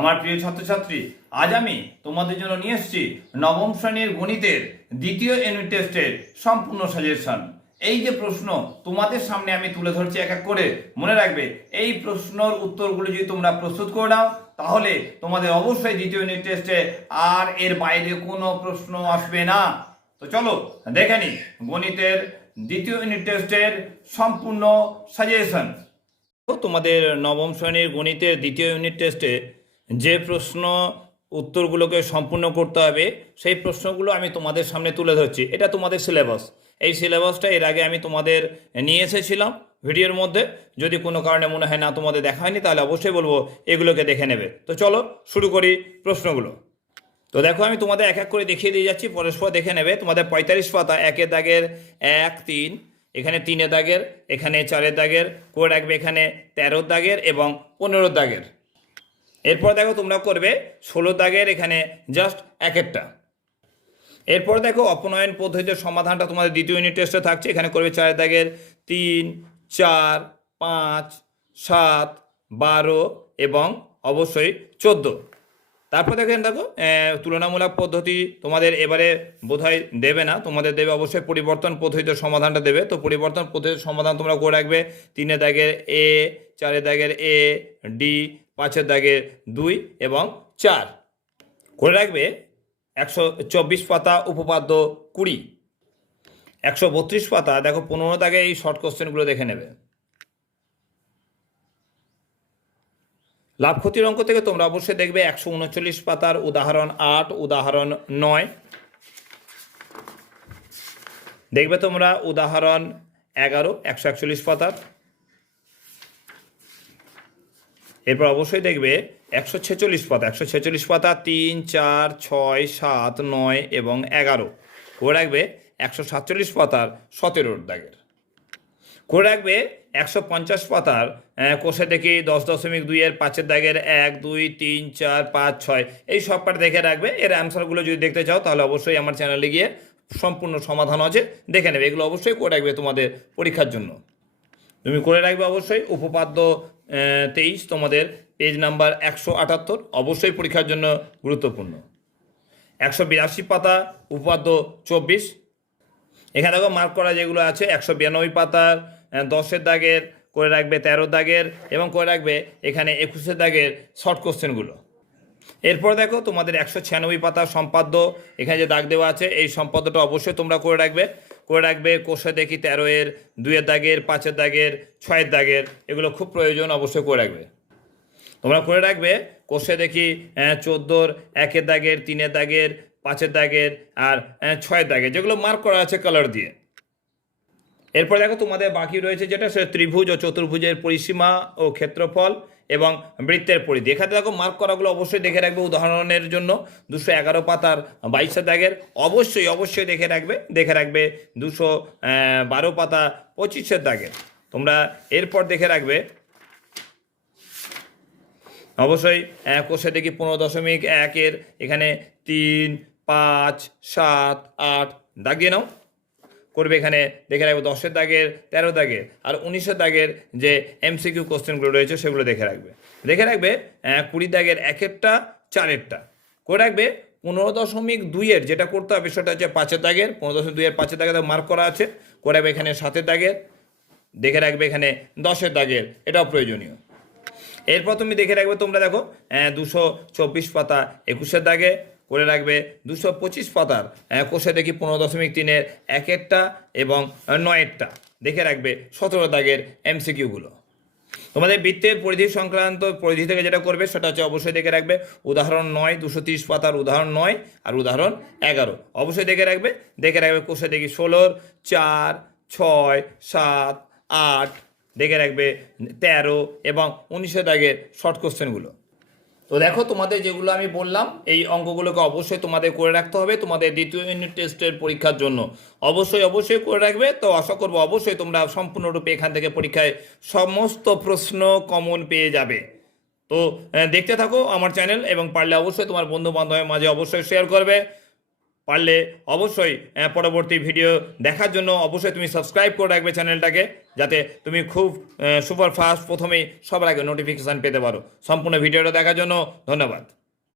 আমার প্রিয় ছাত্রছাত্রী, আজ আমি তোমাদের জন্য নিয়ে এসেছি নবম শ্রেণীর গণিতের দ্বিতীয় ইউনিট টেস্টের সম্পূর্ণ সাজেশন। এই যে প্রশ্ন তোমাদের সামনে আমি তুলে ধরছি এক এক করে, মনে রাখবে এই প্রশ্নের উত্তরগুলো যদি তোমরা প্রস্তুত করে নাও তাহলে তোমাদের অবশ্যই দ্বিতীয় ইউনিট টেস্টে আর এর বাইরে কোনো প্রশ্ন আসবে না। তো চলো দেখে নি গণিতের দ্বিতীয় ইউনিট টেস্টের সম্পূর্ণ সাজেশন। তোমাদের নবম শ্রেণীর গণিতের দ্বিতীয় ইউনিট টেস্টে যে প্রশ্ন উত্তরগুলোকে সম্পূর্ণ করতে হবে সেই প্রশ্নগুলো আমি তোমাদের সামনে তুলে ধরছি। এটা তোমাদের সিলেবাস। এই সিলেবাসটা এর আগে আমি তোমাদের নিয়ে এসেছিলাম ভিডিওর মধ্যে। যদি কোনো কারণে মনে হয় না তোমাদের দেখা হয়নি তাহলে অবশ্যই বলবো এগুলোকে দেখে নেবে। তো চলো শুরু করি প্রশ্নগুলো। তো দেখো আমি তোমাদের এক এক করে দেখিয়ে দিয়ে যাচ্ছি, পরস্পর দেখে নেবে। তোমাদের 45 পাতা, 1 দাগের 1 3, এখানে 3 দাগের, এখানে 4 দাগের করে রাখবে, এখানে 13 দাগের এবং 15 দাগের। এরপর দেখো তোমরা করবে 16 দাগের, এখানে জাস্ট একটা। এরপর দেখো অপনয়ন পদ্ধতির সমাধানটা তোমাদের দ্বিতীয় ইউনিট টেস্টে থাকছে। এখানে করবে 4 দাগের 3 4 5 7 12 এবং অবশ্যই 14। তারপর দেখেন দেখো তুলনামূলক পদ্ধতি তোমাদের এবারে বোধহয় দেবে না, তোমাদের দেবে অবশ্যই পরিবর্তন পদ্ধতিতে সমাধানটা দেবে। তো পরিবর্তন পদ্ধতির সমাধান তোমরা করে রাখবে 3 দাগের এ, 4 দাগের এ ডি, 5 দাগের 2 এবং 4 করে রাখবে। 124 পাতা উপপাদ্য 20, 132 পাতা দেখো 15 দাগে এই শর্ট কোশ্চেনগুলো দেখে নেবে। লাভ ক্ষতির অঙ্ক থেকে তোমরা অবশ্যই দেখবে 139 পাতার উদাহরণ 8, উদাহরণ 9 দেখবে তোমরা, উদাহরণ 11 141 পাতার। এরপর অবশ্যই দেখবে 146 পাতা, 146 পাতা 3 4 6 7 9 এবং 11 করে রাখবে। 147 পাতার 17 দাগের করে রাখবে। 150 পাতার কোষে দেখি 10.2 এর 5 দাগের 1 2 3 4 5 6 এই সব পার্ট দেখে রাখবে। এর অ্যান্সারগুলো যদি দেখতে চাও তাহলে অবশ্যই আমার চ্যানেলে গিয়ে সম্পূর্ণ সমাধান আছে দেখে নেবে। এগুলো অবশ্যই করে রাখবে তোমাদের পরীক্ষার জন্য। তুমি করে রাখবে অবশ্যই উপপাদ্য 23 তোমাদের পেজ নাম্বার 178, অবশ্যই পরীক্ষার জন্য গুরুত্বপূর্ণ। 182 পাতা উপপাদ্য 24, এখানে দেখো মার্ক করা যেগুলো আছে 192 পাতার 10 দাগের করে রাখবে, 13 দাগের এবং করে রাখবে এখানে 21 দাগের শর্ট কোশ্চেনগুলো। এরপর দেখো তোমাদের 196 পাতার সম্পাদ্য, এখানে যে দাগ দেওয়া আছে এই সম্পাদ্যটা অবশ্যই তোমরা করে রাখবে। কোষে দেখি 13 এর 2 দাগের, 5 দাগের, 6 দাগের, এগুলো খুব প্রয়োজন, অবশ্যই করে রাখবে। তোমরা করে রাখবে কোষে দেখি 14 1 দাগের, 3 দাগের, 5 দাগের আর 6 দাগের, যেগুলো মার্ক করা আছে কালার দিয়ে। এরপর দেখো তোমাদের বাকি রয়েছে যেটা সে ত্রিভুজ ও চতুর্ভুজের পরিসীমা ও ক্ষেত্রফল এবং বৃত্তের পরিধি। এখানে দেখো মার্ক করাগুলো অবশ্যই দেখে রাখবে। উদাহরণের জন্য 211 পাতার 22 দাগের অবশ্যই দেখে রাখবে 212 পাতা 25 দাগের। তোমরা এরপর দেখে রাখবে অবশ্যই কোষে দেখি 15.1 এর এখানে 3 5 7 8 দাগ দিয়ে নাও করবে। এখানে দেখে রাখবে 10 দাগের, 13 দাগের আর 19 দাগের যে এমসিকিউ কোশ্চেনগুলো রয়েছে সেগুলো দেখে রাখবে 20 দাগের 1টা 4টা করে রাখবে। 15.2 এর যেটা করতে হবে সেটা হচ্ছে 5 দাগের, 15.2 এর 5 দাগের মার্ক করা আছে করে রাখবে। এখানে 7 দাগের দেখে রাখবে, এখানে 10 দাগের, এটাও প্রয়োজনীয়। এরপর তুমি দেখে রাখবে তোমরা দেখো 224 পাতা 21 দাগে করে রাখবে। 225 পাতার কোষে দেখি 15.3 এর 1টা এবং 9টা দেখে রাখবে 17 দাগের এমসিকিউগুলো। তোমাদের বৃত্তের পরিধি সংক্রান্ত পরিধি থেকে যেটা করবে সেটা হচ্ছে অবশ্যই দেখে রাখবে উদাহরণ 9, 230 পাতার উদাহরণ 9 আর উদাহরণ 11 অবশ্যই দেখে রাখবে। কোষে দেখি 16 4 6 7 8 দেখে রাখবে 13 এবং 19 দাগের শর্ট কোশ্চেনগুলো। তো দেখো তোমাদের যেগুলো আমি বললাম এই অঙ্কগুলোকে অবশ্যই তোমাদের করে রাখতে হবে তোমাদের দ্বিতীয় ইউনিট টেস্টের পরীক্ষার জন্য। অবশ্যই করে রাখবে। তো আশা করবো অবশ্যই তোমরা সম্পূর্ণরূপে এখান থেকে পরীক্ষায় সমস্ত প্রশ্ন কমন পেয়ে যাবে। তো দেখতে থাকো আমার চ্যানেল এবং পারলে অবশ্যই তোমার বন্ধু বান্ধবের মাঝে অবশ্যই শেয়ার করবে। পারলে অবশ্যই পরবর্তী ভিডিও দেখার জন্য অবশ্যই তুমি সাবস্ক্রাইব করে রাখবে চ্যানেলটাকে, যাতে তুমি খুব সুপার ফাস্ট প্রথমেই সবার আগে নোটিফিকেশান পেতে পারো। সম্পূর্ণ ভিডিওটা দেখার জন্য ধন্যবাদ।